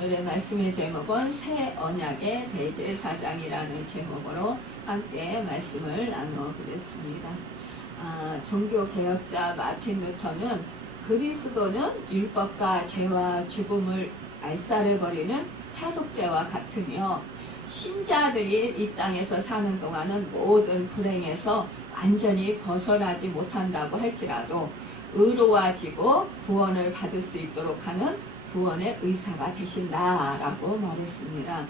오늘의 말씀의 제목은 새 언약의 대제사장이라는 제목으로 함께 말씀을 나누어보겠습니다. 종교개혁자 마틴 루터는 그리스도는 율법과 죄와 죽음을 알살해버리는 해독제와 같으며 신자들이 이 땅에서 사는 동안은 모든 불행에서 완전히 벗어나지 못한다고 할지라도 의로워지고 구원을 받을 수 있도록 하는 구원의 의사가 되신다라고 말했습니다.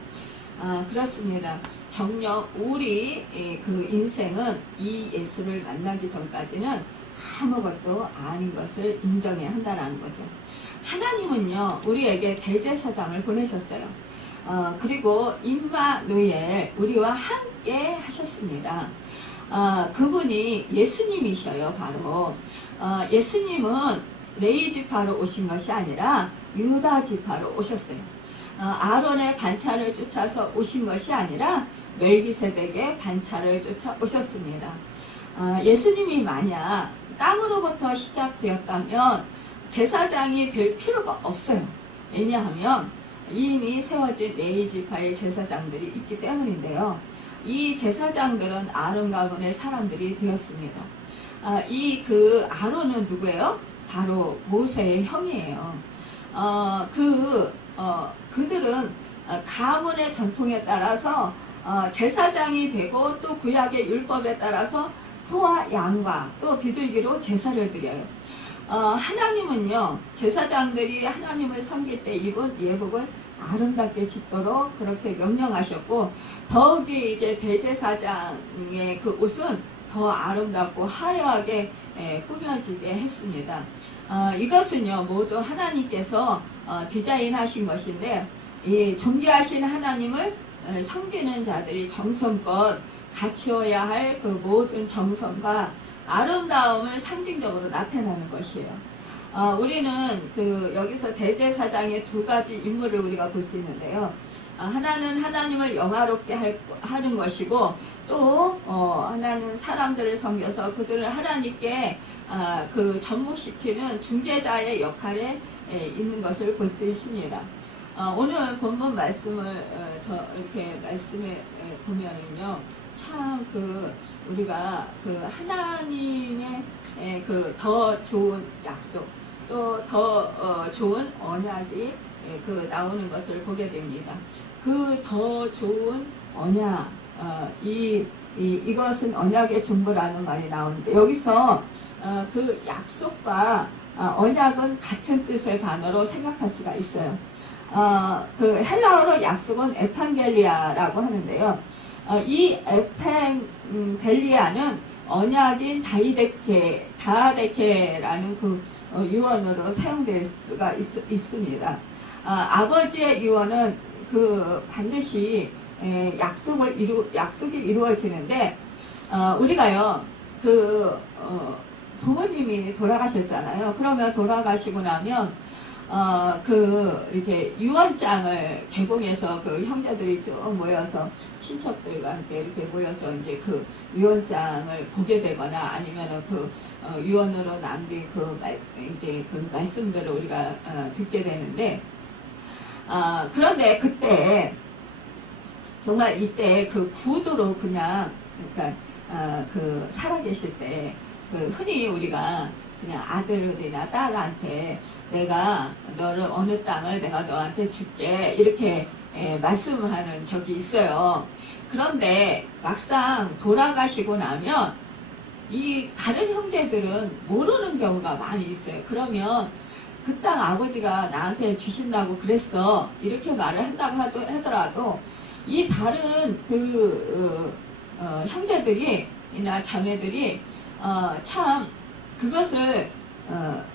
그렇습니다. 정녕 우리 그 인생은 이 예수를 만나기 전까지는 아무것도 아닌 것을 인정해야 한다는 거죠. 하나님은요 우리에게 대제사장을 보내셨어요. 그리고 임마누엘 우리와 함께 하셨습니다. 그분이 예수님이셔요. 바로 예수님은 레위 지파로 오신 것이 아니라 유다 지파로 오셨어요. 아론의 반차를 쫓아서 오신 것이 아니라 멜기세덱의 반차를 쫓아 오셨습니다. 예수님이 만약 땅으로부터 시작되었다면 제사장이 될 필요가 없어요. 왜냐하면 이미 세워진 레위 지파의 제사장들이 있기 때문인데요. 이 제사장들은 아론 가문의 사람들이 되었습니다. 그 아론은 누구예요? 바로 모세의 형이에요. 그들은 가문의 전통에 따라서 제사장이 되고 또 구약의 율법에 따라서 소와 양과 또 비둘기로 제사를 드려요. 하나님은요 제사장들이 하나님을 섬길 때 입은 예복을 아름답게 짓도록 그렇게 명령하셨고 더욱이 이제 대제사장의 그 옷은 더 아름답고 화려하게 꾸며지게 했습니다. 이것은요 모두 하나님께서 디자인하신 것인데 이 존귀하신 하나님을 섬기는 자들이 정성껏 갖추어야 할 그 모든 정성과 아름다움을 상징적으로 나타내는 것이에요. 우리는 여기서 대제사장의 두 가지 임무를 우리가 볼 수 있는데요. 하나는 하나님을 영화롭게 하는 것이고 또 하나는 사람들을 섬겨서 그들을 하나님께 접목시키는 중재자의 역할에 있는 것을 볼 수 있습니다. 오늘 본문 말씀을 더 이렇게 말씀에 보면은요, 참 우리가 하나님의 더 좋은 약속 또 더 좋은 언약이 나오는 것을 보게 됩니다. 그 더 좋은 언약 이것은 언약의 중보라는 말이 나오는데 여기서 그 약속과 언약은 같은 뜻의 단어로 생각할 수가 있어요. 헬라어로 약속은 에판겔리아라고 하는데요. 이 에판겔리아는 언약인 다하데케라는 그 유언으로 사용될 수가 있습니다. 아버지의 유언은 반드시 약속이 이루어지는데 우리가요 부모님이 돌아가셨잖아요. 그러면 돌아가시고 나면 이렇게 유언장을 개봉해서 형제들이 쭉 모여서 친척들과 함께 이렇게 모여서 이제 유언장을 보게 되거나 아니면 유언으로 남긴 이제 말씀들을 우리가 듣게 되는데 그런데 그때 정말 이때 구두로 그냥 살아계실 때 흔히 우리가 그냥 아들이나 딸한테 내가 너를 어느 땅을 내가 너한테 줄게 이렇게 말씀하는 적이 있어요. 그런데 막상 돌아가시고 나면 이 다른 형제들은 모르는 경우가 많이 있어요. 그러면 그 땅 아버지가 나한테 주신다고 그랬어 이렇게 말을 한다고 하더라도 이 다른 형제들이나 자매들이 참 그것을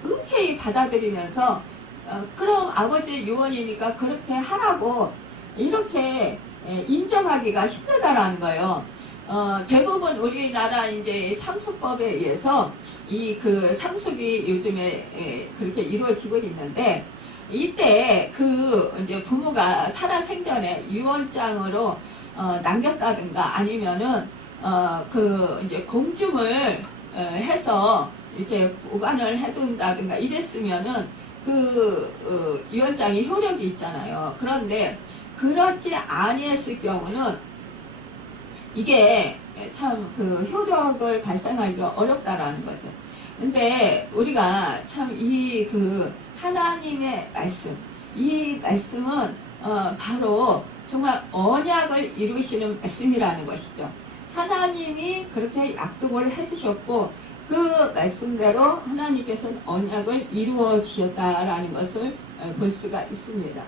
흔쾌히 받아들이면서 그럼 아버지의 유언이니까 그렇게 하라고 이렇게 인정하기가 힘들다라는 거예요. 대부분 우리나라 이제 상속법에 의해서 상속이 요즘에 그렇게 이루어지고 있는데 이때 이제 부모가 살아 생전에 유언장으로 남겼다든가 아니면은 이제 공증을 해서 이렇게 보관을 해둔다든가 이랬으면은 유언장이 효력이 있잖아요. 그런데 그렇지 아니했을 경우는 이게 참 그 효력을 발생하기가 어렵다라는 거죠. 근데 우리가 참 이 그 하나님의 말씀, 이 말씀은 바로 정말 언약을 이루시는 말씀이라는 것이죠. 하나님이 그렇게 약속을 해주셨고 그 말씀대로 하나님께서는 언약을 이루어 주셨다라는 것을 볼 수가 있습니다.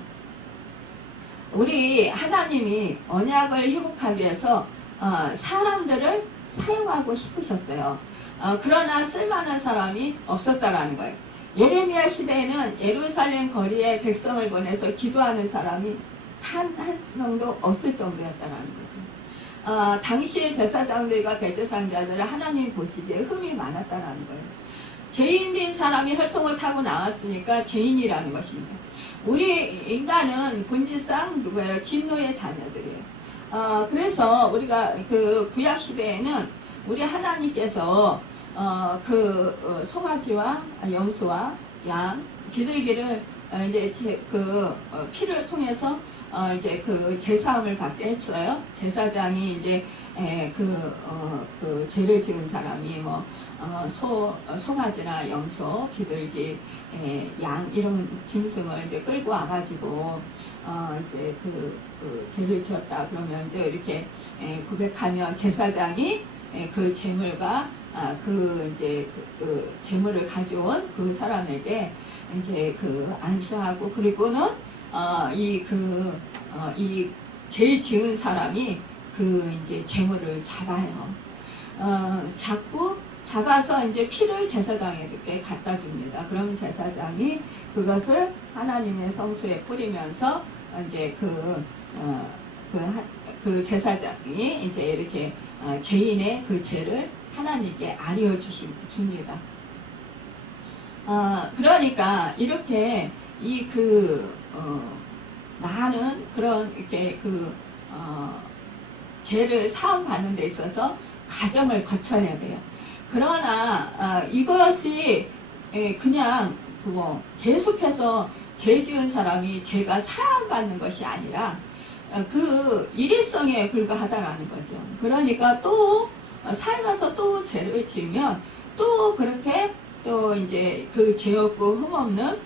우리 하나님이 언약을 회복하기 위해서 사람들을 사용하고 싶으셨어요. 그러나 쓸만한 사람이 없었다라는 거예요. 예레미야 시대에는 예루살렘 거리에 백성을 보내서 기도하는 사람이 한 명도 없을 정도였다라는 거죠. 당시의 제사장들과 대제사장들은 하나님 보시기에 흠이 많았다라는 거예요. 죄인된 사람이 혈통을 타고 나왔으니까 죄인이라는 것입니다. 우리 인간은 본질상 누구예요? 진노의 자녀들이에요. 그래서 우리가 그 구약 시대에는 우리 하나님께서 송아지와 염소와 양, 비둘기를 이제 피를 통해서 이제 그 제사함을 받게 했어요. 제사장이 이제 죄를 지은 사람이 송아지나 염소, 비둘기, 양 이런 짐승을 이제 끌고 와가지고 이제 죄를 지었다 그러면 이제 이렇게 고백하면 제사장이 그 재물과 이제 재물을 가져온 그 사람에게 이제 안수하고 그리고는 이 죄 지은 사람이 이제 재물을 잡아요. 잡아서 이제 피를 제사장에게 갖다 줍니다. 그럼 제사장이 그것을 하나님의 성소에 뿌리면서 이제 그 제사장이 이제 이렇게 죄인의 그 죄를 하나님께 아뢰어 줍니다. 그러니까 이렇게 많은 그런 이렇게 죄를 사함받는 데 있어서 과정을 거쳐야 돼요. 그러나 이것이 그냥 계속해서 죄 지은 사람이 죄가 사함받는 것이 아니라 그 일회성에 불과하다라는 거죠. 그러니까 또 살면서 또 죄를 지으면 또 그렇게 또 이제 그 죄 없고 흠 없는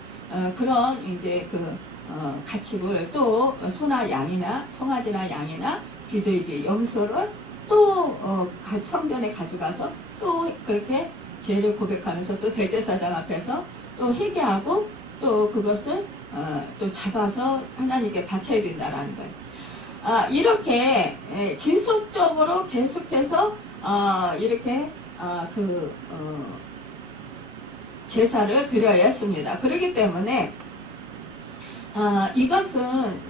그런 이제 가축을 또 소나 양이나 송아지나 양이나 비둘기, 염소를 또 성전에 가져가서 또 그렇게 죄를 고백하면서 또 대제사장 앞에서 또 회개하고 또 그것을 또 잡아서 하나님께 바쳐야 된다라는 거예요. 이렇게 지속적으로 계속해서 이렇게 제사를 드려야 했습니다. 그렇기 때문에 이것은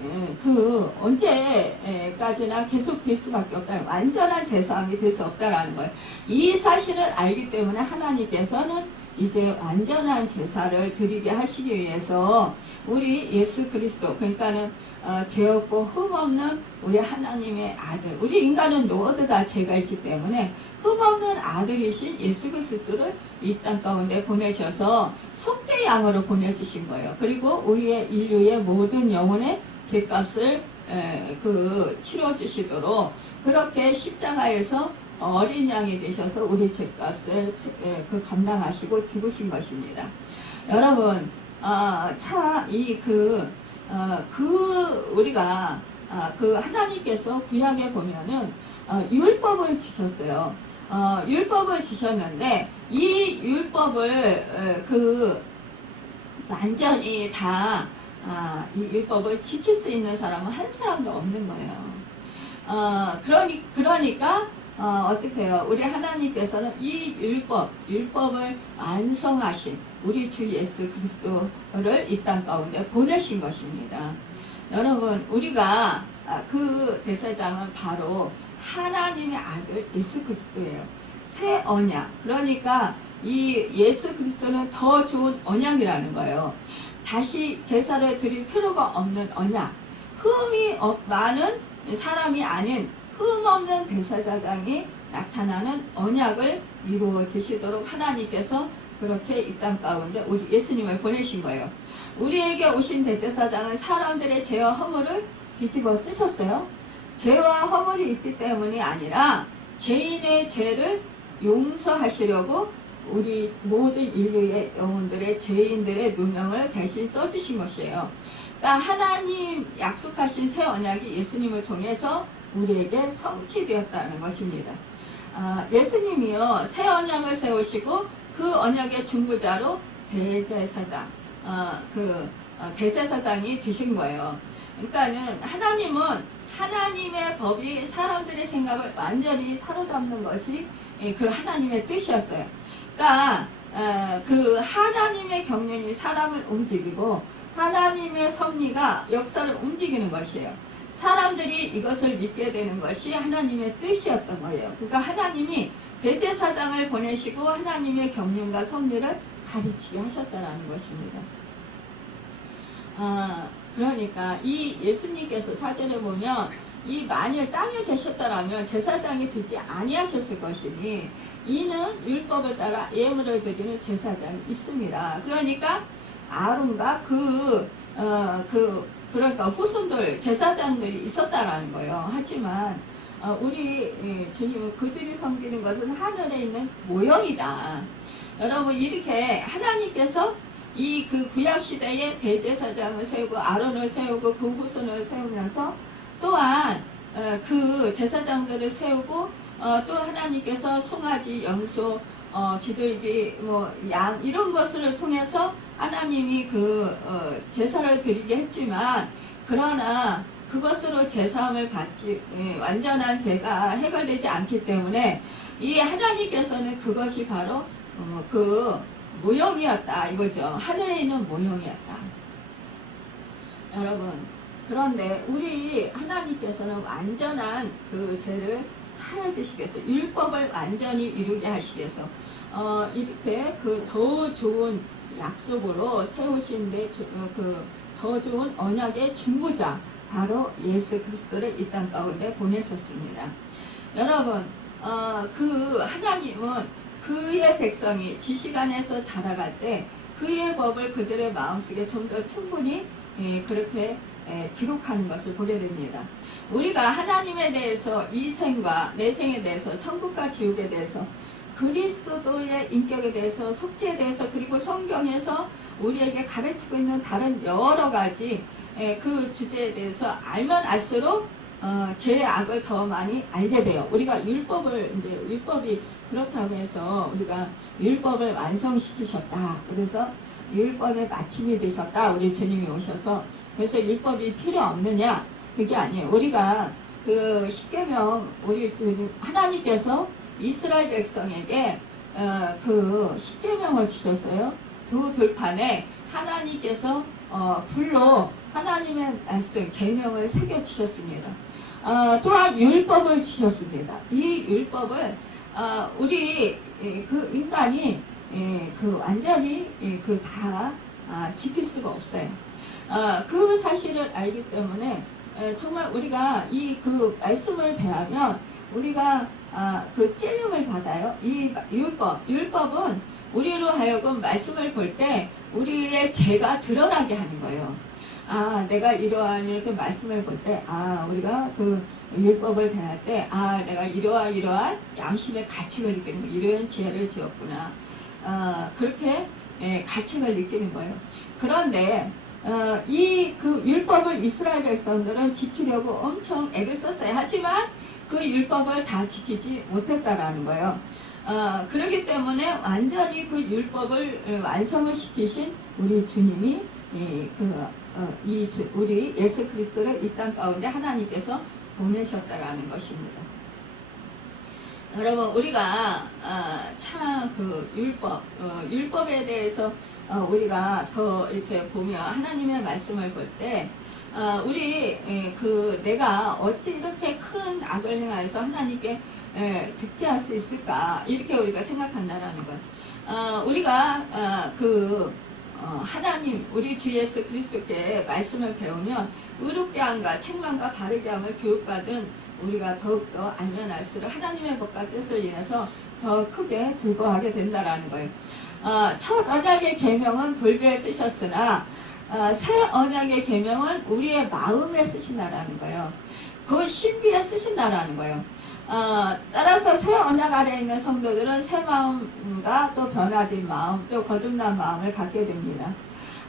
언제까지나 계속될 수밖에 없다. 완전한 제사함이 될 수 없다라는 거예요. 이 사실을 알기 때문에 하나님께서는 이제 완전한 제사를 드리게 하시기 위해서 우리 예수 그리스도, 그러니까는 죄 없고 흠 없는 우리 하나님의 아들, 우리 인간은 모두 다 죄가 있기 때문에 흠 없는 아들이신 예수 그리스도를 이 땅 가운데 보내셔서 속죄 양으로 보내주신 거예요. 그리고 우리의 인류의 모든 영혼의 죄값을 치러주시도록 그렇게 십자가에서 어린 양이 되셔서 우리 죄값을 감당하시고 죽으신 것입니다. 여러분, 우리가 하나님께서 구약에 보면은 율법을 주셨어요. 율법을 주셨는데 이 율법을 완전히 다 이 율법을 지킬 수 있는 사람은 한 사람도 없는 거예요. 그러니까 어떻게 해요? 우리 하나님께서는 이 율법을 완성하신 우리 주 예수 그리스도를 이 땅 가운데 보내신 것입니다. 여러분, 우리가 그 대제사장은 바로 하나님의 아들 예수 그리스도예요. 새 언약. 그러니까 이 예수 그리스도는 더 좋은 언약이라는 거예요. 다시 제사를 드릴 필요가 없는 언약. 흠이 많은 사람이 아닌 흠 없는 대제사장이 나타나는 언약을 이루어 주시도록 하나님께서 그렇게 이 땅 가운데 우리 예수님을 보내신 거예요. 우리에게 오신 대제사장은 사람들의 죄와 허물을 뒤집어 쓰셨어요. 죄와 허물이 있기 때문이 아니라 죄인의 죄를 용서하시려고 우리 모든 인류의 영혼들의 죄인들의 누명을 대신 써주신 것이에요. 그러니까 하나님 약속하신 새 언약이 예수님을 통해서 우리에게 성취되었다는 것입니다. 예수님이요 새 언약을 세우시고 그 언약의 중보자로 대제사장, 대제사장이 되신 거예요. 그러니까는 하나님은 하나님의 법이 사람들의 생각을 완전히 사로잡는 것이 그 하나님의 뜻이었어요. 그러니까 그 하나님의 경륜이 사람을 움직이고 하나님의 섭리가 역사를 움직이는 것이에요. 사람들이 이것을 믿게 되는 것이 하나님의 뜻이었던 거예요. 그러니까 하나님이 대제사장을 보내시고 하나님의 경륜과 섭리를 가르치게 하셨다는 것입니다. 그러니까 이 예수님께서 사전에 보면 이 만일 땅에 계셨다라면 제사장이 되지 아니하셨을 것이니 이는 율법을 따라 예물을 드리는 제사장이 있습니다. 그러니까 아론과 그러니까 후손들 제사장들이 있었다라는 거예요. 하지만 우리 주님은 그들이 섬기는 것은 하늘에 있는 모형이다. 여러분 이렇게 하나님께서 이 그 구약 시대에 대제사장을 세우고 아론을 세우고 그 후손을 세우면서 또한 그 제사장들을 세우고 또 하나님께서 송아지, 염소, 비둘기, 양 이런 것을 통해서 하나님이 제사를 드리게 했지만 그러나 그것으로 제사함을 받지 완전한 죄가 해결되지 않기 때문에 이 하나님께서는 그것이 바로 그 모형이었다 이거죠. 하늘에 있는 모형이었다. 여러분 그런데 우리 하나님께서는 완전한 그 죄를 사해주시겠어 율법을 완전히 이루게 하시겠어 이렇게 그 더 좋은 약속으로 세우신데 더 좋은 언약의 중보자 바로 예수 그리스도를 이 땅 가운데 보내셨습니다. 여러분 그 하나님은 그의 백성이 지식 안에서 자라갈 때 그의 법을 그들의 마음속에 좀 더 충분히 그렇게 기록하는 것을 보게 됩니다. 우리가 하나님에 대해서 이 생과 내 생에 대해서 천국과 지옥에 대해서 그리스도의 인격에 대해서 속죄에 대해서 그리고 성경에서 우리에게 가르치고 있는 다른 여러 가지 그 주제에 대해서 알면 알수록 죄의 악을 더 많이 알게 돼요. 우리가 율법이 그렇다고 해서 우리가 율법을 완성시키셨다. 그래서 율법의 마침이 되셨다. 우리 주님이 오셔서 그래서 율법이 필요 없느냐? 그게 아니에요. 우리가 그 십계명 우리 주님 하나님께서 이스라엘 백성에게 그 십계명을 주셨어요. 두 들판에 하나님께서 불로 하나님의 말씀 계명을 새겨 주셨습니다. 또한 율법을 주셨습니다. 이 율법을 우리 그 인간이 그 완전히 그 다 지킬 수가 없어요. 그 사실을 알기 때문에 정말 우리가 이 그 말씀을 대하면 우리가 그 찔림을 받아요. 이 율법은 우리로 하여금 말씀을 볼 때 우리의 죄가 드러나게 하는 거예요. 내가 이러한 이렇게 말씀을 볼 때, 우리가 그 율법을 대할 때, 내가 이러한 양심의 가책을 느끼는 거, 이런 죄를 지었구나. 그렇게 가책을 느끼는 거예요. 그런데 이 그 율법을 이스라엘 백성들은 지키려고 엄청 애를 썼어요. 하지만 그 율법을 다 지키지 못했다라는 거예요. 그렇기 때문에 완전히 그 율법을 완성을 시키신 우리 주님이 우리 예수 그리스도를 이 땅 가운데 하나님께서 보내셨다라는 것입니다. 여러분 우리가 참 그 율법에 대해서 우리가 더 이렇게 보면 하나님의 말씀을 볼 때 우리 내가 어찌 이렇게 큰 악을 행하여서 하나님께 득죄할 수 있을까 이렇게 우리가 생각한다라는 것. 우리가 하나님 우리 주 예수 그리스도께 말씀을 배우면 의롭게 함과 책망과 바르게 함을 교육받은 우리가 더욱더 알면 알수록 하나님의 법과 뜻을 인해서 더 크게 즐거워하게 된다라는 거예요. 첫 언약의 계명은 돌배에 쓰셨으나 새 언약의 계명은 우리의 마음에 쓰신다라는 거예요. 그 신비에 쓰신다라는 거예요. 따라서 새 언약 아래에 있는 성도들은 새 마음과 또 변화된 마음, 또 거듭난 마음을 갖게 됩니다.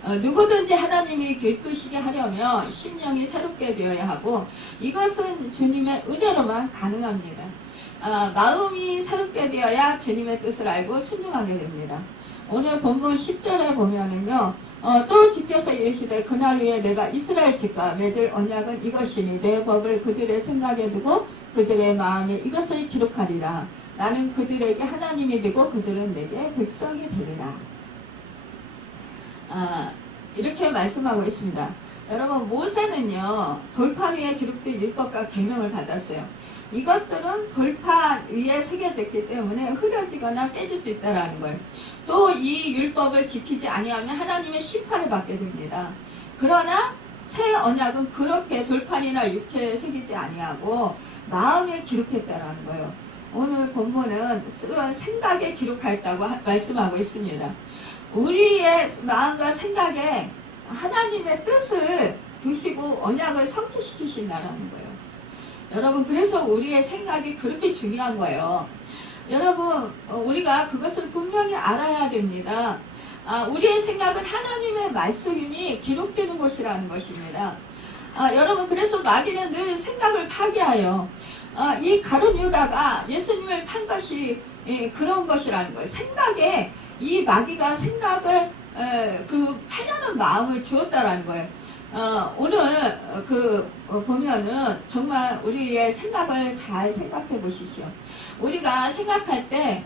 누구든지 하나님이 기쁘시게 하려면 심령이 새롭게 되어야 하고 이것은 주님의 은혜로만 가능합니다. 마음이 새롭게 되어야 주님의 뜻을 알고 순종하게 됩니다. 오늘 본문 10절에 보면은요, 또 주께서 이르시되 그날 위에 내가 이스라엘 집과 맺을 언약은 이것이니 내 법을 그들의 생각에 두고 그들의 마음에 이것을 기록하리라. 나는 그들에게 하나님이 되고 그들은 내게 백성이 되리라. 이렇게 말씀하고 있습니다. 여러분, 모세는요 돌판 위에 기록된 율법과 계명을 받았어요. 이것들은 돌판 위에 새겨졌기 때문에 흐려지거나 깨질 수 있다는 거예요. 또 이 율법을 지키지 아니하면 하나님의 심판을 받게 됩니다. 그러나 새 언약은 그렇게 돌판이나 육체에 새기지 아니하고 마음에 기록했다는 거예요. 오늘 본문은 생각에 기록했다고 말씀하고 있습니다. 우리의 마음과 생각에 하나님의 뜻을 두시고 언약을 성취시키신다는 거예요. 여러분, 그래서 우리의 생각이 그렇게 중요한 거예요. 여러분, 우리가 그것을 분명히 알아야 됩니다. 우리의 생각은 하나님의 말씀이 기록되는 것이라는 것입니다. 여러분, 그래서 마귀는 늘 생각을 파괴하여 이 가룟 유다가 예수님을 판 것이 그런 것이라는 거예요. 생각에 이 마귀가 생각을 파려는 마음을 주었다라는 거예요. 오늘 보면은 정말 우리의 생각을 잘 생각해 보십시오. 우리가 생각할 때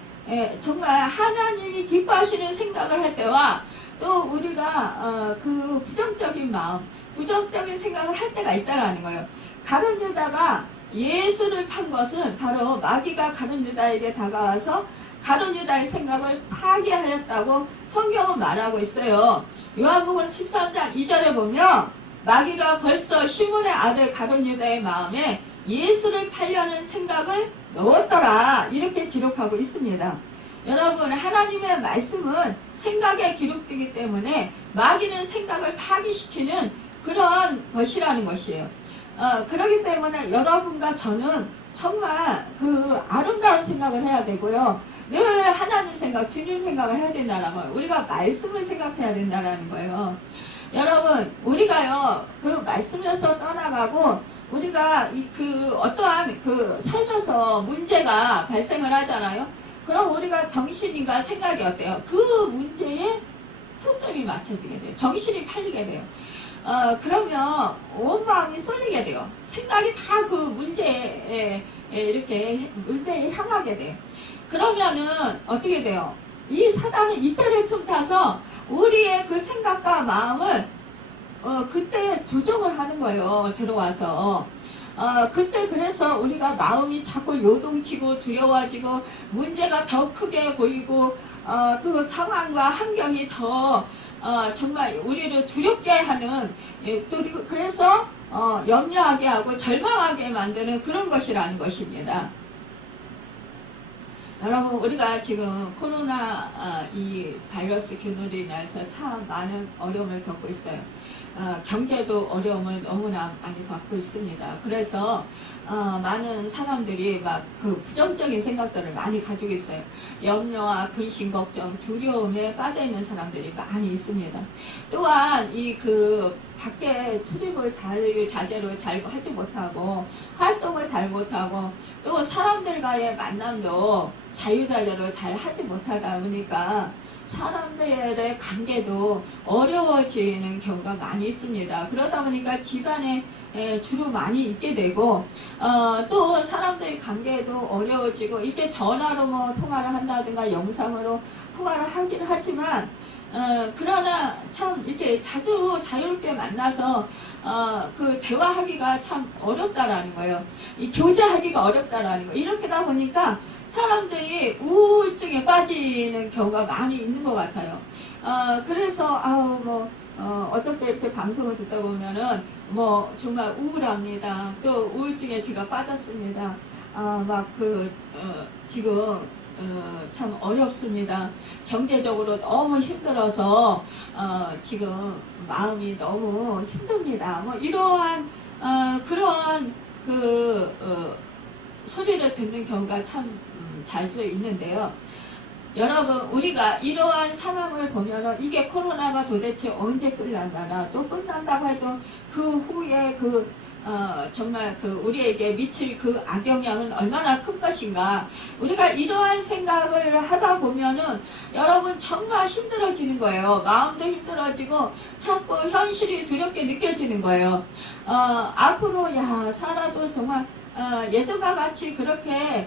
정말 하나님이 기뻐하시는 생각을 할 때와 또 우리가 그 부정적인 마음, 부정적인 생각을 할 때가 있다라는 거예요. 가룟 유다가 예수를 판 것은 바로 마귀가 가룟 유다에게 다가와서 가룟 유다의 생각을 파괴하였다고 성경은 말하고 있어요. 요한복음 13장 2절에 보면 마귀가 벌써 시몬의 아들 가룟 유다의 마음에 예수를 팔려는 생각을 넣었더라, 이렇게 기록하고 있습니다. 여러분, 하나님의 말씀은 생각에 기록되기 때문에 마귀는 생각을 파괴시키는 그런 것이라는 것이에요. 그렇기 때문에 여러분과 저는 정말 그 아름다운 생각을 해야 되고요. 늘 하나님 생각, 주님 생각을 해야 된다는 거예요. 우리가 말씀을 생각해야 된다는 거예요. 여러분, 우리가요, 그 말씀에서 떠나가고, 우리가 어떠한 살면서 문제가 발생을 하잖아요? 그럼 우리가 정신과 생각이 어때요? 그 문제에 초점이 맞춰지게 돼요. 정신이 팔리게 돼요. 그러면 온 마음이 쏠리게 돼요. 생각이 다 그 문제에 이렇게 문제에 향하게 돼요. 그러면은 어떻게 돼요? 이 사단은 이때를 틈타서 우리의 그 생각과 마음을 그때 조정을 하는 거예요. 들어와서. 그때 그래서 우리가 마음이 자꾸 요동치고 두려워지고 문제가 더 크게 보이고 또 상황과 환경이 더 정말 우리를 두렵게 하는, 그래서 염려하게 하고 절망하게 만드는 그런 것이라는 것입니다. 여러분, 우리가 지금 코로나 이 바이러스 균으로 인해서 참 많은 어려움을 겪고 있어요. 경제도 어려움을 너무나 많이 받고 있습니다. 그래서 많은 사람들이 막 그 부정적인 생각들을 많이 가지고 있어요. 염려와 근심, 걱정, 두려움에 빠져 있는 사람들이 많이 있습니다. 또한 밖에 출입을 자제로 잘 하지 못하고 활동을 잘 못하고 또 사람들과의 만남도 자유자재로 잘 하지 못하다 보니까 사람들의 관계도 어려워지는 경우가 많이 있습니다. 그러다 보니까 집안에 주로 많이 있게 되고 또 사람들의 관계도 어려워지고 이게 전화로 뭐 통화를 한다든가 영상으로 통화를 하긴 하지만 그러나 참 이렇게 자주 자유롭게 만나서 그 대화하기가 참 어렵다라는 거예요. 이 교제하기가 어렵다라는 거예요. 이렇게다 보니까 사람들이 우울증에 빠지는 경우가 많이 있는 것 같아요. 그래서 어떨 때 이렇게 방송을 듣다 보면은 뭐 정말 우울합니다. 또 우울증에 제가 빠졌습니다. 지금 참 어렵습니다. 경제적으로 너무 힘들어서 지금 마음이 너무 힘듭니다. 뭐 이러한 그러한 소리를 듣는 경우가 참 자주 있는데요. 여러분, 우리가 이러한 상황을 보면은 이게 코로나가 도대체 언제 끝난다나, 또 끝난다고 해도 그 후에 정말 우리에게 미칠 그 악영향은 얼마나 큰 것인가. 우리가 이러한 생각을 하다 보면은 여러분 정말 힘들어지는 거예요. 마음도 힘들어지고 자꾸 현실이 두렵게 느껴지는 거예요. 앞으로 살아도 정말 예전과 같이 그렇게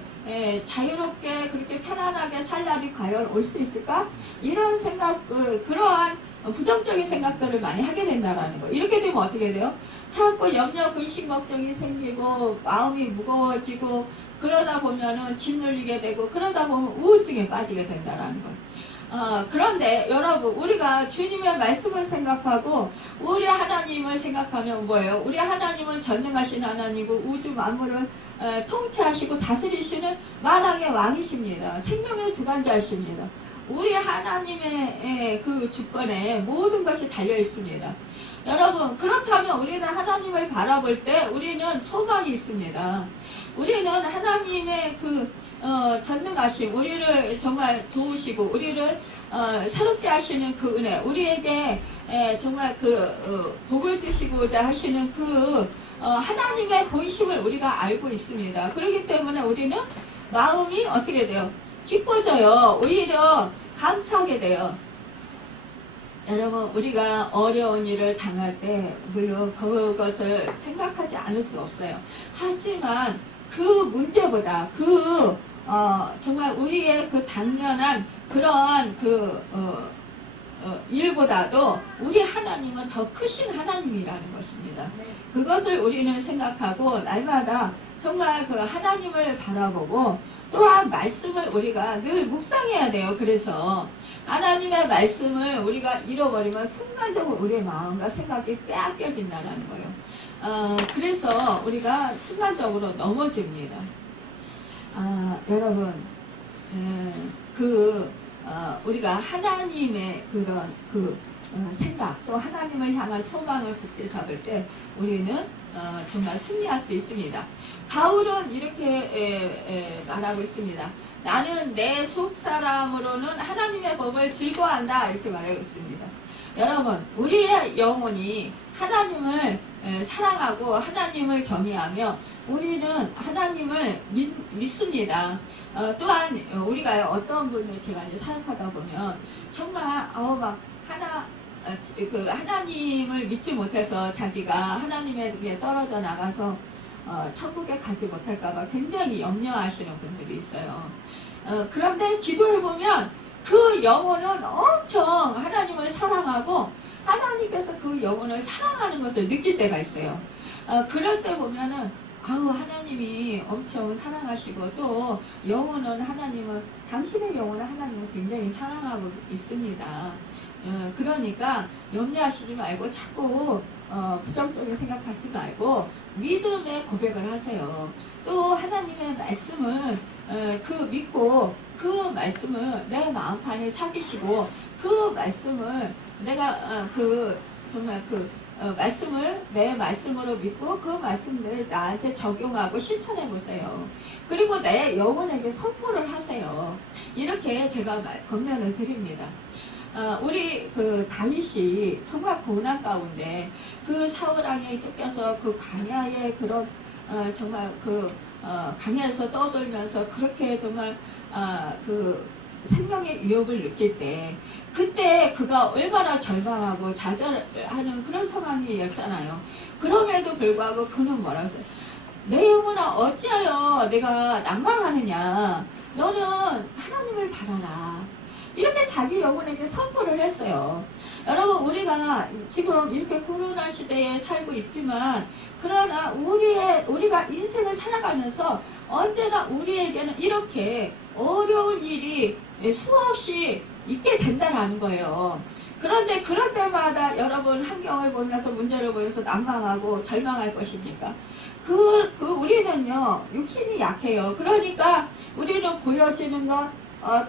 자유롭게 그렇게 편안하게 살 날이 과연 올 수 있을까? 이런 생각, 그러한 부정적인 생각들을 많이 하게 된다라는 거. 이렇게 되면 어떻게 돼요? 자꾸 염려, 근심, 걱정이 생기고 마음이 무거워지고 그러다 보면은 짓눌리게 되고 그러다 보면 우울증에 빠지게 된다라는 거예요. 그런데 여러분, 우리가 주님의 말씀을 생각하고 우리 하나님을 생각하면 뭐예요? 우리 하나님은 전능하신 하나님이고 우주 만물을 통치하시고 다스리시는 만왕의 왕이십니다. 생명의 주관자이십니다. 우리 하나님의 그 주권에 모든 것이 달려 있습니다. 여러분, 그렇다면 우리는 하나님을 바라볼 때 우리는 소망이 있습니다. 우리는 하나님의 전능하심, 우리를 정말 도우시고 우리를 새롭게 하시는 그 은혜, 우리에게 정말 복을 주시고자 하시는 하나님의 본심을 우리가 알고 있습니다. 그렇기 때문에 우리는 마음이 어떻게 돼요? 기뻐져요. 오히려 감사하게 돼요. 여러분, 우리가 어려운 일을 당할 때 물론 그것을 생각하지 않을 수 없어요. 하지만 그 문제보다 정말 우리의 당면한 그러한 일보다도 우리 하나님은 더 크신 하나님이라는 것입니다. 그것을 우리는 생각하고 날마다 정말 하나님을 바라보고 또한 말씀을 우리가 늘 묵상해야 돼요. 그래서 하나님의 말씀을 우리가 잃어버리면 순간적으로 우리의 마음과 생각이 빼앗겨진다는 거예요. 그래서 우리가 순간적으로 넘어집니다. 여러분, 우리가 하나님의 그런 생각, 또 하나님을 향한 소망을 굳게 잡을 때 우리는 정말 승리할 수 있습니다. 바울은 이렇게 말하고 있습니다. 나는 내 속사람으로는 하나님의 법을 즐거워한다, 이렇게 말하고 있습니다. 여러분, 우리의 영혼이 하나님을 사랑하고 하나님을 경외하며 우리는 하나님을 믿습니다. 또한 우리가 어떤 분을 제가 이제 사역하다 보면 정말 하나님을 믿지 못해서 자기가 하나님에게 떨어져 나가서 천국에 가지 못할까봐 굉장히 염려하시는 분들이 있어요. 그런데 기도해보면 그 영혼은 엄청 하나님을 사랑하고 하나님께서 그 영혼을 사랑하는 것을 느낄 때가 있어요. 그럴 때 보면은 하나님이 엄청 사랑하시고 또 당신의 영혼은 하나님은 굉장히 사랑하고 있습니다. 그러니까 염려하시지 말고 자꾸 부정적인 생각 갖지 말고 믿음의 고백을 하세요. 또 하나님의 말씀을 믿고 그 말씀을 내 마음판에 새기시고 그 말씀을 내가 정말 말씀을 내 말씀으로 믿고 그 말씀을 나한테 적용하고 실천해 보세요. 그리고 내 영혼에게 선포를 하세요. 이렇게 제가 권면을 드립니다. 우리 다윗이 정말 고난 가운데 사울왕에 쫓겨서 광야에 정말 강야에서 떠돌면서 그렇게 정말 생명의 위협을 느낄 때 그때 그가 얼마나 절망하고 좌절하는 그런 상황이었잖아요. 그럼에도 불구하고 그는 뭐라고 했어요? 내 영혼아 어찌하여 내가 낭망하느냐? 너는 하나님을 바라라. 이렇게 자기 영혼에게 선포를 했어요. 여러분, 우리가 지금 이렇게 코로나 시대에 살고 있지만 그러나 우리가 인생을 살아가면서 언제나 우리에게는 이렇게 어려운 일이 수없이 있게 된다는 거예요. 그런데 그럴 때마다 여러분 환경을 보면서 문제를 보면서 난망하고 절망할 것입니까? 우리는요, 육신이 약해요. 그러니까 우리는 보여지는 것,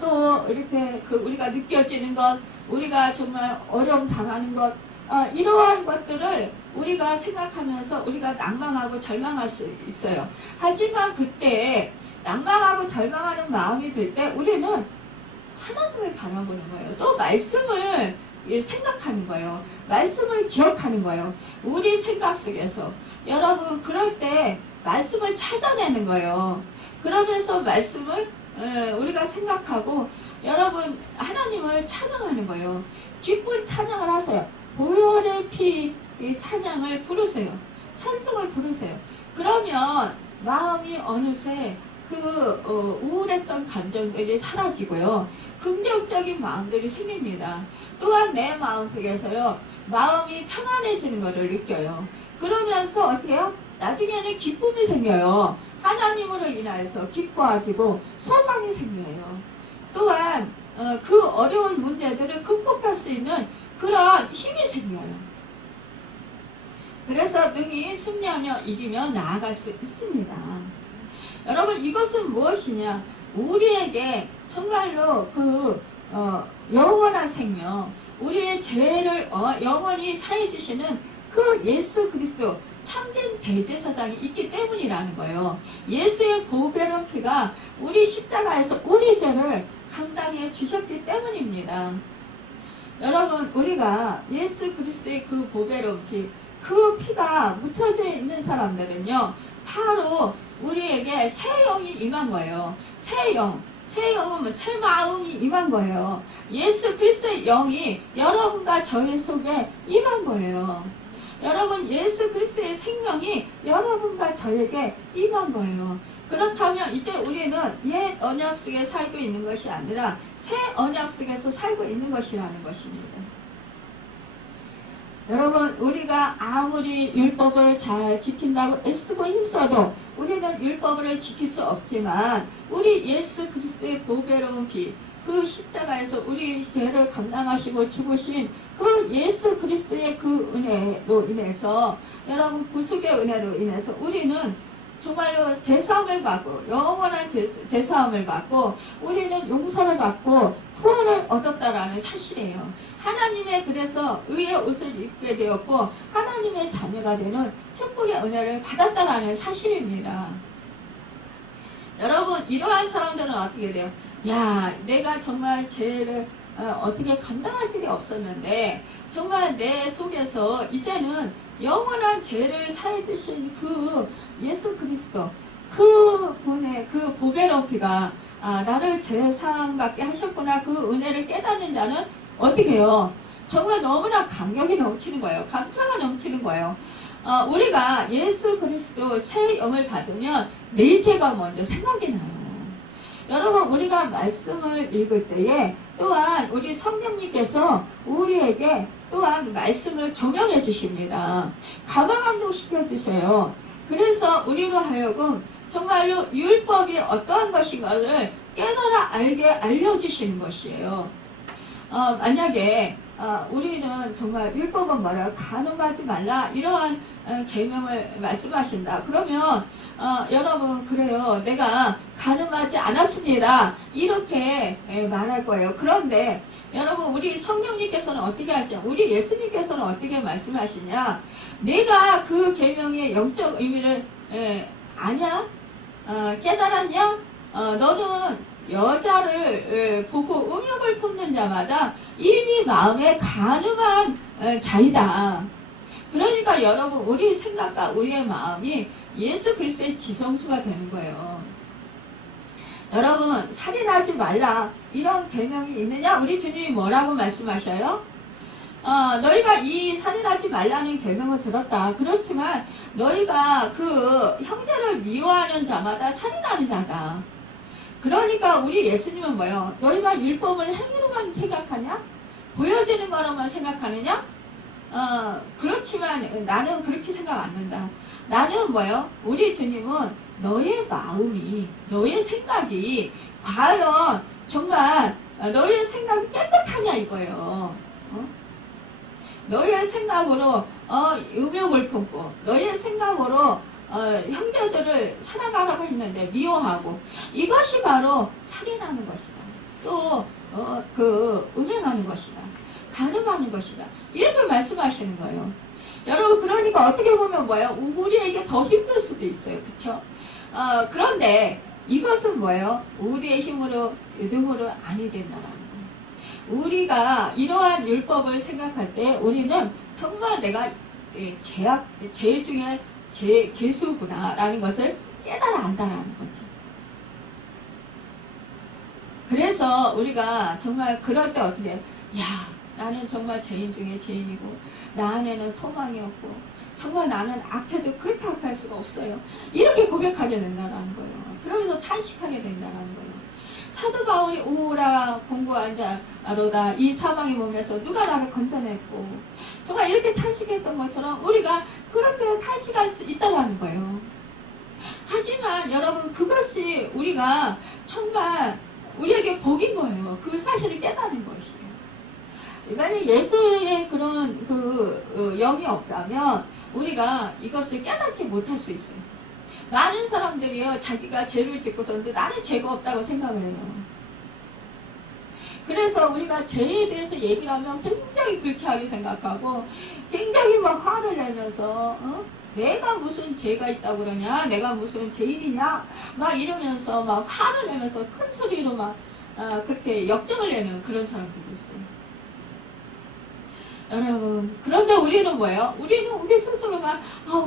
또 이렇게 우리가 느껴지는 것, 우리가 정말 어려움 당하는 것, 이러한 것들을 우리가 생각하면서 우리가 낭망하고 절망할 수 있어요. 하지만 그때 낭망하고 절망하는 마음이 들 때 우리는 하나님을 바라보는 거예요. 또 말씀을 생각하는 거예요. 말씀을 기억하는 거예요. 우리 생각 속에서. 여러분 그럴 때 말씀을 찾아내는 거예요. 그러면서 말씀을 우리가 생각하고 여러분 하나님을 찬양하는 거예요. 기쁜 찬양을 하세요. 보혈의 피 찬양을 부르세요. 찬송을 부르세요. 그러면 마음이 어느새 우울했던 감정들이 사라지고요. 긍정적인 마음들이 생깁니다. 또한 내 마음속에서요. 마음이 평안해지는 것을 느껴요. 그러면서 어떻게 해요? 나중에는 기쁨이 생겨요. 하나님으로 인하여서 기뻐하지고 소망이 생겨요. 또한 그 어려운 문제들을 극복할 수 있는 그런 힘이 생겨요. 그래서 능히 승리하며 이기며 나아갈 수 있습니다. 여러분 이것은 무엇이냐? 우리에게 정말로 영원한 생명, 우리의 죄를 영원히 사해 주시는 그 예수 그리스도 참된 대제사장이 있기 때문이라는 거예요. 예수의 보배로운 피가 우리 십자가에서 우리 죄를 감당해 주셨기 때문입니다. 여러분 우리가 예수 그리스도의 그 보배로운 피, 그 피가 묻혀져 있는 사람들은요, 바로 우리에게 새 영이 임한 거예요. 새 영은 새 마음이 임한 거예요. 예수 그리스도의 영이 여러분과 저희 속에 임한 거예요. 여러분 예수 그리스도의 생명이 여러분과 저에게 임한 거예요. 그렇다면 이제 우리는 옛 언약 속에 살고 있는 것이 아니라 새 언약 속에서 살고 있는 것이라는 것입니다. 여러분 우리가 아무리 율법을 잘 지킨다고 애쓰고 힘써도 우리는 율법을 지킬 수 없지만 우리 예수 그리스도의 보배로운 피, 그 십자가에서 우리 죄를 감당하시고 죽으신 그 예수 그리스도의 그 은혜로 인해서 여러분 구속의 은혜로 인해서 우리는 정말로 제사함을 받고 영원한 제사함을 받고 우리는 용서를 받고 구원을 얻었다라는 사실이에요. 하나님의 그래서 의의 옷을 입게 되었고 하나님의 자녀가 되는 축복의 은혜를 받았다라는 사실입니다. 여러분 이러한 사람들은 어떻게 돼요? 야, 내가 정말 죄를 어떻게 감당할 길이 없었는데 정말 내 속에서 이제는 영원한 죄를 사해 주신 그 예수 그리스도 그 분의 그 보배로운 피가 나를 죄사함 받게 하셨구나. 그 은혜를 깨닫는 자는 어떻게 해요? 정말 너무나 감격이 넘치는 거예요. 감사가 넘치는 거예요. 우리가 예수 그리스도 새 영을 받으면 내 죄가 먼저 생각이 나요. 여러분 우리가 말씀을 읽을 때에 또한 우리 성령님께서 우리에게 또한 말씀을 조명해 주십니다. 가망함도 시켜주세요. 그래서 우리로 하여금 정말로 율법이 어떠한 것인가를 깨달아 알게 알려주시는 것이에요. 만약에 우리는 정말 율법은 뭐라 간음하지 말라 이러한 계명을 말씀하신다. 그러면 여러분 그래요. 내가 간음하지 않았습니다. 이렇게 말할 거예요. 그런데 여러분 우리 성령님께서는 어떻게 하시냐? 우리 예수님께서는 어떻게 말씀하시냐? 내가 그 계명의 영적 의미를 아냐? 깨달았냐? 너는 여자를 보고 음욕을 품는 자마다 이미 마음에 간음한 자이다. 그러니까 여러분 우리 생각과 우리의 마음이 예수 그리스도의 지성수가 되는 거예요. 여러분 살인하지 말라 이런 계명이 있느냐? 우리 주님이 뭐라고 말씀하셔요? 너희가 이 살인하지 말라는 계명을 들었다. 그렇지만 너희가 그 형제를 미워하는 자마다 살인하는 자다. 그러니까 우리 예수님은 뭐예요? 너희가 율법을 행위로만 생각하냐? 보여지는 거로만 생각하느냐? 그렇지만 나는 그렇게 생각 안 한다. 나는 뭐예요? 우리 주님은 너의 마음이, 너의 생각이 과연 정말 너의 생각이 깨끗하냐 이거예요. 너희의 생각으로 음욕을 품고 너희의 생각으로 형제들을 사랑하라고 했는데 미워하고 이것이 바로 살인하는 것이다. 또 음행하는 것이다. 간음하는 것이다. 이렇게 말씀하시는 거예요. 여러분 그러니까 어떻게 보면 뭐예요? 우리에게 더 힘들 수도 있어요. 그쵸? 그런데 이것은 뭐예요? 우리의 힘으로 능으로 아니 된다라는 거예요. 우리가 이러한 율법을 생각할 때 우리는 정말 내가 죄 중에 개수구나 라는 것을 깨달아 안다라는 거죠. 그래서 우리가 정말 그럴 때 어떻게 해요? 야, 나는 정말 죄인 중에 죄인이고 나 안에는 소망이 없고 정말 나는 악해도 그렇게 악할 수가 없어요. 이렇게 고백하게 된다는 거예요. 그러면서 탄식하게 된다는 거예요. 사도 바울이 오라 공고한 자로다 이 사망의 몸에서 누가 나를 건져냈고 정말 이렇게 탄식했던 것처럼 우리가 그렇게 탄식할 수 있다는 거예요. 하지만 여러분 그것이 우리가 정말 우리에게 복인 거예요. 그 사실을 깨닫는 것이에요. 만약 예수의 그런 영이 없다면 우리가 이것을 깨닫지 못할 수 있어요. 많은 사람들이요 자기가 죄를 짓고서는데 나는 죄가 없다고 생각을 해요. 그래서 우리가 죄에 대해서 얘기를 하면 굉장히 불쾌하게 생각하고 굉장히 막 화를 내면서 내가 무슨 죄가 있다고 그러냐, 내가 무슨 죄인이냐 막 이러면서 막 화를 내면서 큰 소리로 막 그렇게 역정을 내는 그런 사람들이 있어요. 여러분 그런데 우리는 뭐예요? 우리는 우리 스스로가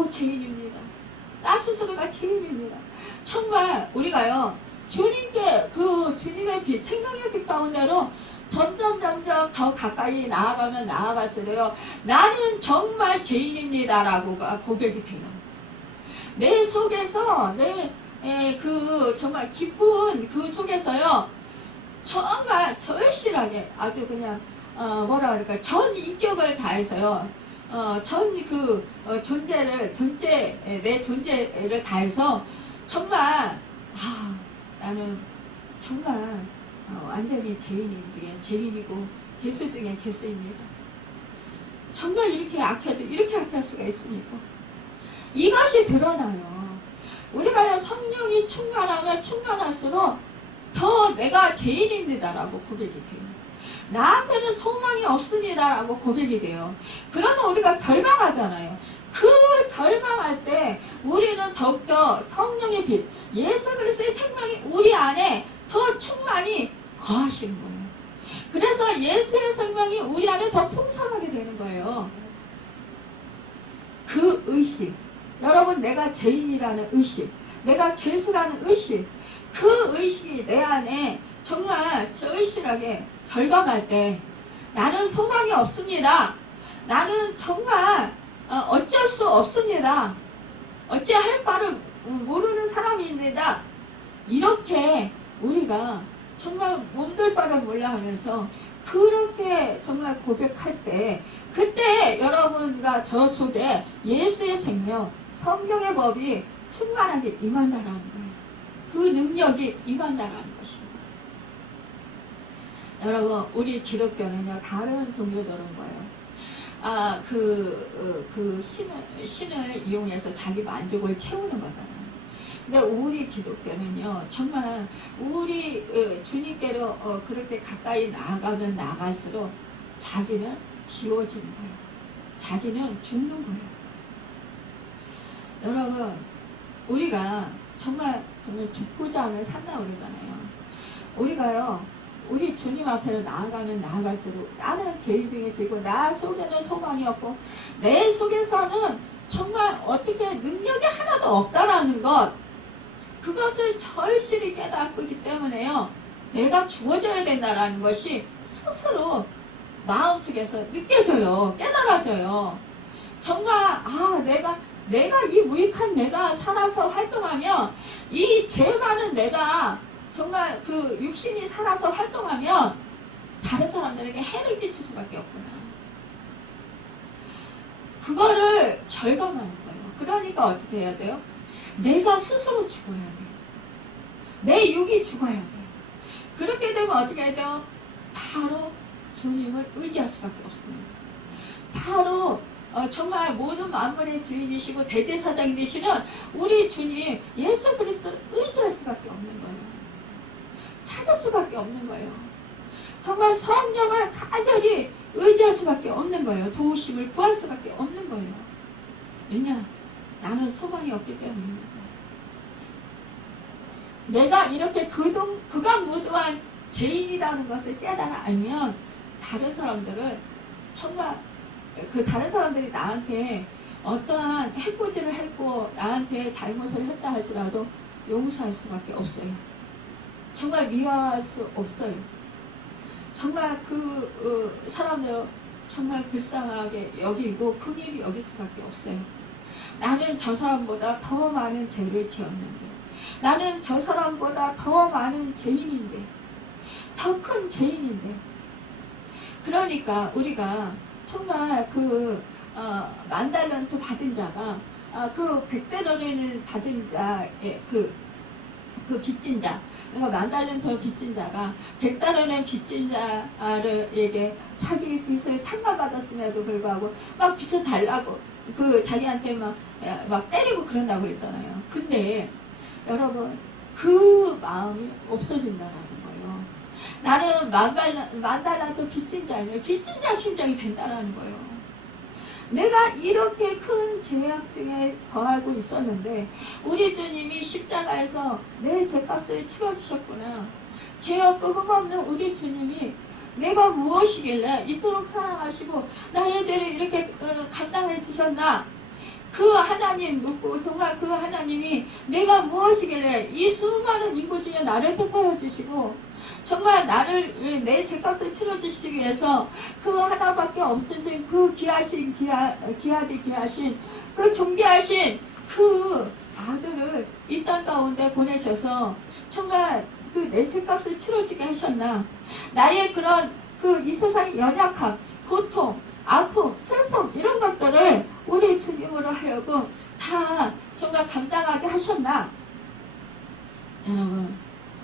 죄인입니다. 나 스스로가 죄인입니다. 정말 우리가요 주님께 주님의 빛 생명의 빛 가운데로 점점 더 가까이 나아가면 나아갈수록요 나는 정말 죄인입니다 라고가 고백이 돼요. 내 속에서 정말 깊은 그 속에서요 정말 절실하게 아주 그냥 전 인격을 다해서요 내 존재를 다해서 정말 나는 정말 완전히 죄인 중에 죄인이고 개수 중에 개수입니다. 정말 이렇게 악해도 이렇게 악할 수가 있습니까? 이것이 드러나요. 우리가 성령이 충만하면 충만할수록 더 내가 죄인입니다라고 고백이 돼요. 나한테는 소망이 없습니다라고 고백이 돼요. 그러면 우리가 절망하잖아요. 그 절망할 때 우리는 더욱더 성령의 빛, 예수 그리스도의 생명이 우리 안에 더 충만히 거하시는 거예요. 그래서 예수의 생명이 우리 안에 더 풍성하게 되는 거예요. 그 의식, 여러분 내가 죄인이라는 의식, 내가 괴수라는 의식, 그 의식이 내 안에 정말 절실하게 절감할 때 나는 소망이 없습니다. 나는 정말 어쩔 수 없습니다. 어찌할 바를 모르는 사람입니다. 이렇게 우리가 정말 몸둘 바를 몰라 하면서 그렇게 정말 고백할 때 그때 여러분과 저 속에 예수의 생명, 성경의 법이 충만하게 임한다라는 거예요. 그 능력이 임한다라는 것입니다. 여러분 우리 기독교는요 다른 종교들은 거예요. 신을 이용해서 자기 만족을 채우는 거잖아요. 근데 우리 기독교는요 정말 우리 주님께로 그렇게 가까이 나아가면 나갈수록 자기는 기워지는 거예요. 자기는 죽는 거예요. 여러분 우리가 정말 죽고자 하면 산다고 그러잖아요. 우리가요 우리 주님 앞에로 나아가면 나아갈수록 나는 죄인 중에 죄고 나 속에는 소망이 없고 내 속에서는 정말 어떻게 능력이 하나도 없다라는 것 그것을 절실히 깨닫고 있기 때문에요 내가 죽어져야 된다라는 것이 스스로 마음속에서 느껴져요. 깨달아져요. 정말 내가 이 무익한 내가 살아서 활동하면 이 죄 많은 내가 정말 그 육신이 살아서 활동하면 다른 사람들에게 해를 끼칠 수밖에 없구나. 그거를 절감하는 거예요. 그러니까 어떻게 해야 돼요? 내가 스스로 죽어야 돼요. 내 육이 죽어야 돼요. 그렇게 되면 어떻게 해야 돼요? 바로 주님을 의지할 수밖에 없습니다. 바로 정말 모든 만물의 주인이시고 대제사장이 되시는 우리 주님 예수 그리스도를 의지할 수밖에 없는 거예요. 찾을 수밖에 없는 거예요. 정말 성령을 간절히 의지할 수밖에 없는 거예요. 도우심을 구할 수밖에 없는 거예요. 왜냐? 나는 소망이 없기 때문입니다. 내가 이렇게 극악무도한 죄인이라는 것을 깨달아 알면 다른 사람들을 정말 다른 사람들이 나한테 어떠한 해코지를 했고 나한테 잘못을 했다 할지라도 용서할 수밖에 없어요. 정말 미워할 수 없어요. 정말 사람을 정말 불쌍하게 여기고 긍휼히 여길 수밖에 없어요. 나는 저 사람보다 더 많은 죄를 지었는데, 나는 저 사람보다 더 많은 죄인인데, 더 큰 죄인인데. 그러니까 우리가 정말 만달란트 받은 자가 그 100달러를 받은 자의 그 빚진 자, 그러니까 만달란트 빚진 자가 100달러는 빚진 자에게 자기 빚을 탕감받았음에도 불구하고 막 빚을 달라고 자기한테 막 때리고 그런다고 그랬잖아요. 근데 여러분 그 마음이 없어진다라는 거예요. 나는 만달란트 빚진 자면 빚진 자 심정이 된다라는 거예요. 내가 이렇게 큰 죄악중에 거하고 있었는데 우리 주님이 십자가에서 내 죄값을 치러주셨구나. 죄 없고 흠없는 우리 주님이 내가 무엇이길래 이토록 사랑하시고 나의 죄를 이렇게 감당해 주셨나. 그 하나님 묻고 정말 그 하나님이 내가 무엇이길래 이 수많은 인구 중에 나를 택하여 주시고 정말 나를 내 죄값을 치러주시기 위해서 그 하나밖에 없으신 그 귀하신 그 존귀하신 그 아들을 이 땅 가운데 보내셔서 정말 그 내 죄값을 치러주게 하셨나. 나의 그런 이 세상의 연약함, 고통, 아픔, 슬픔 이런 것들을 우리 주님으로 하여금 다 정말 감당하게 하셨나. 여러분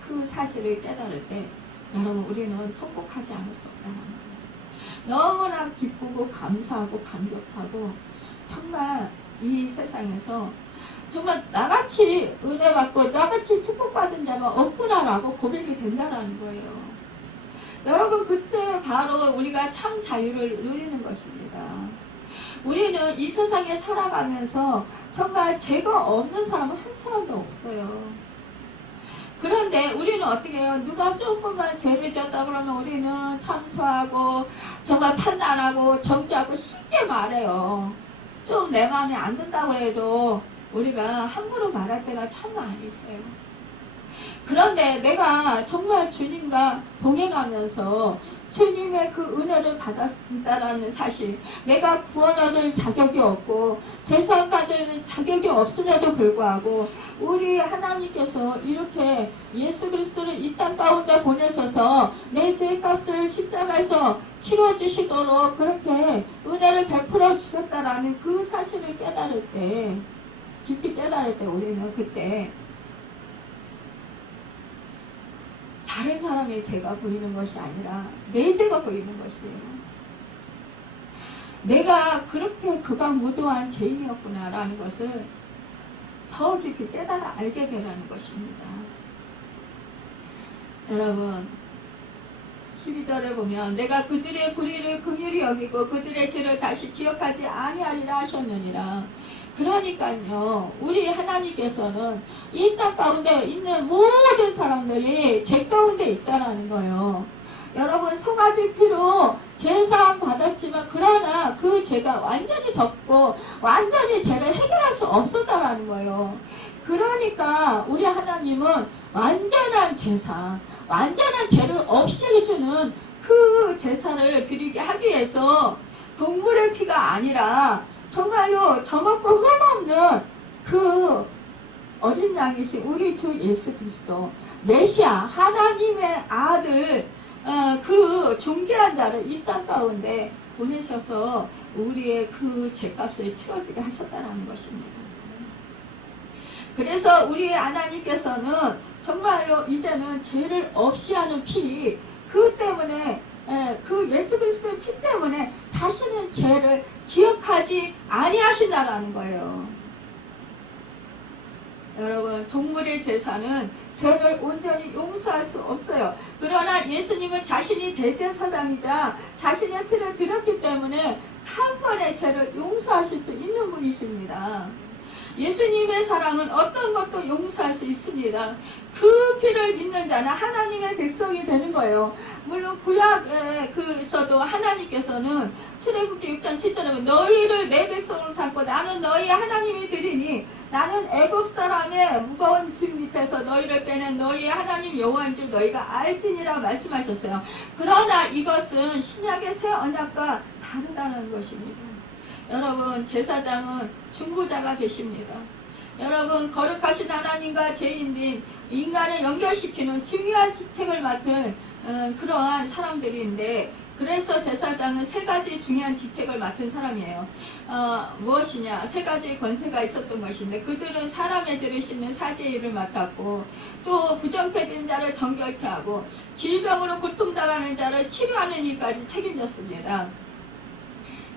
그 사실을 깨달을 때 여러분 우리는 통곡하지 않을 수 없다는 거예요. 너무나 기쁘고 감사하고 감격하고 정말 이 세상에서 정말 나같이 은혜 받고 나같이 축복받은 자가 없구나라고 고백이 된다는 거예요. 여러분 그때 바로 우리가 참 자유를 누리는 것입니다. 우리는 이 세상에 살아가면서 정말 죄가 없는 사람은 한 사람도 없어요. 그런데 우리는 어떻게 해요? 누가 조금만 죄를 졌다 그러면 우리는 참소하고 정말 판단하고 정죄하고 쉽게 말해요. 좀 내 마음에 안 든다고 해도 우리가 함부로 말할 때가 참 많이 있어요. 그런데 내가 정말 주님과 동행하면서 주님의 그 은혜를 받았다라는 사실, 내가 구원 얻을 자격이 없고 제사함 받을 자격이 없음에도 불구하고 우리 하나님께서 이렇게 예수 그리스도를 이 땅 가운데 보내셔서 내 죄값을 십자가에서 치러주시도록 그렇게 은혜를 베풀어 주셨다라는 그 사실을 깨달을 때, 깊이 깨달을 때 우리는 그때 다른 사람의 죄가 보이는 것이 아니라 내 죄가 보이는 것이에요. 내가 그렇게 극악무도한 죄인이었구나라는 것을 더 깊이 깨달아 알게 되라는 것입니다. 여러분 12절에 보면 내가 그들의 불의를 긍휼히 여기고 그들의 죄를 다시 기억하지 아니하리라 하셨느니라. 그러니까요, 우리 하나님께서는 이 땅 가운데 있는 모든 사람들이 죄 가운데 있다라는 거예요. 여러분 송아지 피로 죄사함 받았지만 그러나 그 죄가 완전히 덮고 완전히 죄를 해결할 수 없었다라는 거예요. 그러니까 우리 하나님은 완전한 제사, 완전한 죄를 없이 해주는 그 제사를 드리게 하기 위해서 동물의 피가 아니라 정말로 점없고 흠없는 그 어린 양이신 우리 주 예수 그리스도 메시아 하나님의 아들 그 존귀한 자를 이 땅 가운데 보내셔서 우리의 그 죄값을 치러주게 하셨다는 것입니다. 그래서 우리 하나님께서는 정말로 이제는 죄를 없이 하는 피, 그 때문에 그 예수 그리스도의 피 때문에 자신의 죄를 기억하지 아니하신다라는 거예요. 여러분, 동물의 제사는 죄를 온전히 용서할 수 없어요. 그러나 예수님은 자신이 대제사장이자 자신의 피를 드렸기 때문에 한 번의 죄를 용서하실 수 있는 분이십니다. 예수님의 사랑은 어떤 것도 용서할 수 있습니다. 그 피를 믿는 자는 하나님의 백성이 되는 거예요. 물론 구약에서도 하나님께서는 출애굽기 6장 7절에 보면 너희를 내 백성으로 삼고 나는 너희 하나님이 되리니 나는 애굽 사람의 무거운 짐 밑에서 너희를 빼낸 너희의 하나님 여호와인 줄 너희가 알지니라 말씀하셨어요. 그러나 이것은 신약의 새 언약과 다르다는 것입니다. 여러분, 제사장은 중보자가 계십니다. 여러분, 거룩하신 하나님과 죄인인 인간을 연결시키는 중요한 직책을 맡은 그러한 사람들인데, 그래서 제사장은 세 가지 중요한 직책을 맡은 사람이에요. 무엇이냐? 세 가지 권세가 있었던 것인데, 그들은 사람의 죄를 씻는 사제의 일을 맡았고, 또 부정패된 자를 정결케 하고 질병으로 고통당하는 자를 치료하는 일까지 책임졌습니다.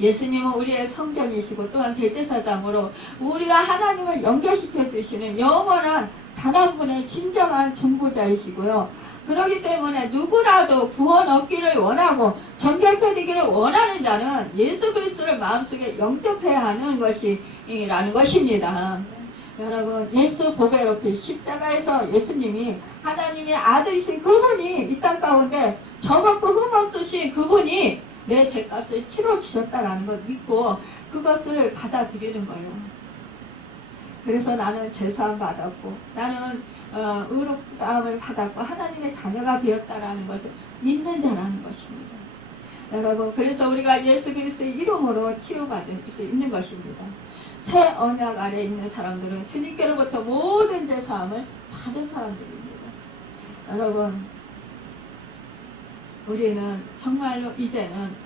예수님은 우리의 성전이시고 또한 대제사장으로 우리가 하나님을 연결시켜 주시는 영원한 단 한 분의 진정한 중보자이시고요. 그렇기 때문에 누구라도 구원 얻기를 원하고 정결케 되기를 원하는 자는 예수 그리스도를 마음속에 영접해야 하는 것이라는 것입니다. 여러분, 예수 보배 높이 십자가에서 예수님이 하나님의 아들이신 그분이 이 땅 가운데 저먹고 흠없으신 그분이 내 죄값을 치러주셨다라는 걸 믿고 그것을 받아들이는 거예요. 그래서 나는 제사함 받았고 나는 의롭다함을 받았고 하나님의 자녀가 되었다라는 것을 믿는 자라는 것입니다. 여러분, 그래서 우리가 예수 그리스도의 이름으로 치유받을 수 있는 것입니다. 새 언약 아래 있는 사람들은 주님께로부터 모든 제사함을 받은 사람들입니다. 여러분, 우리는 정말로 이제는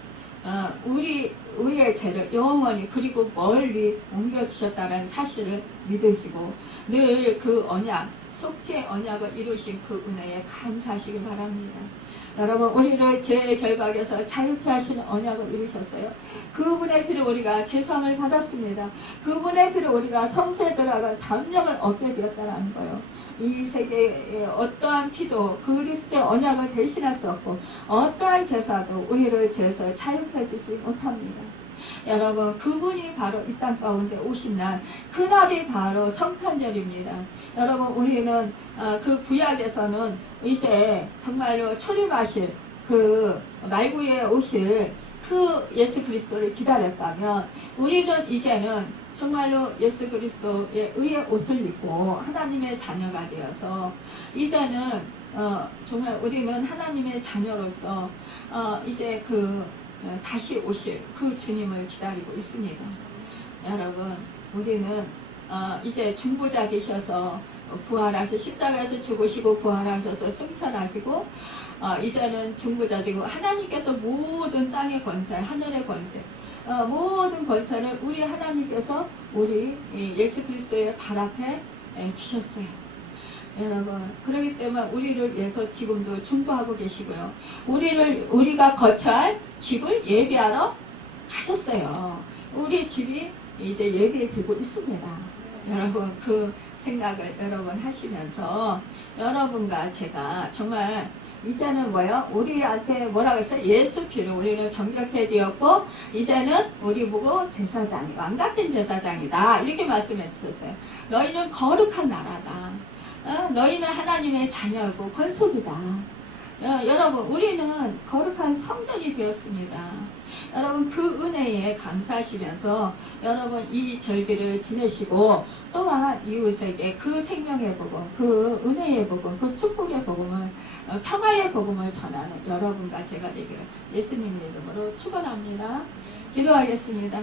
우리의 죄를 영원히 그리고 멀리 옮겨주셨다는 사실을 믿으시고 늘 그 언약, 속죄 언약을 이루신 그 은혜에 감사하시기 바랍니다. 여러분, 우리를 죄의 결박에서 자유케 하시는 언약을 이루셨어요. 그분의 피로 우리가 죄사함을 받았습니다. 그분의 피로 우리가 성소에 들어갈 담력을 얻게 되었다는 거예요. 이 세계의 어떠한 피도 그리스도의 언약을 대신할 수 없고 어떠한 제사도 우리를 죄에서 자유케 해주지 못합니다. 여러분, 그분이 바로 이 땅 가운데 오신 날, 그날이 바로 성탄절입니다. 여러분, 우리는 그 구약에서는 이제 정말로 초림하실 그 말구에 오실 그 예수 그리스도를 기다렸다면 우리는 이제는 정말로 예수 그리스도의 의의 옷을 입고 하나님의 자녀가 되어서 이제는 정말 우리는 하나님의 자녀로서 이제 다시 오실 그 주님을 기다리고 있습니다. 여러분, 우리는 이제 중보자 되셔서 부활하셔서 십자가에서 죽으시고 부활하셔서 승천하시고 이제는 중보자 되고 하나님께서 모든 땅의 권세, 하늘의 권세, 모든 권세를 우리 하나님께서 우리 예수 그리스도의 발 앞에 주셨어요. 여러분, 그렇기 때문에 우리를 위해서 지금도 중보하고 계시고요. 우리가 거처할 집을 예비하러 가셨어요. 우리 집이 이제 예비되고 있습니다. 여러분, 그 생각을 여러분 하시면서 여러분과 제가 정말 이제는 뭐요? 우리한테 뭐라고 했어요? 예수 피로 우리는 정결케 되었고 이제는 우리 보고 제사장이 왕같은 제사장이다 이렇게 말씀해 주셨어요. 너희는 거룩한 나라다. 너희는 하나님의 자녀고 권속이다. 여러분, 우리는 거룩한 성전이 되었습니다. 여러분, 그 은혜에 감사하시면서 여러분 이 절기를 지내시고 또한 이웃에게 그 생명의 복음, 그 은혜의 복음, 그 축복의 복음을 평화의 복음을 전하는 여러분과 제가 되기를 예수님 이름으로 축원합니다. 기도하겠습니다.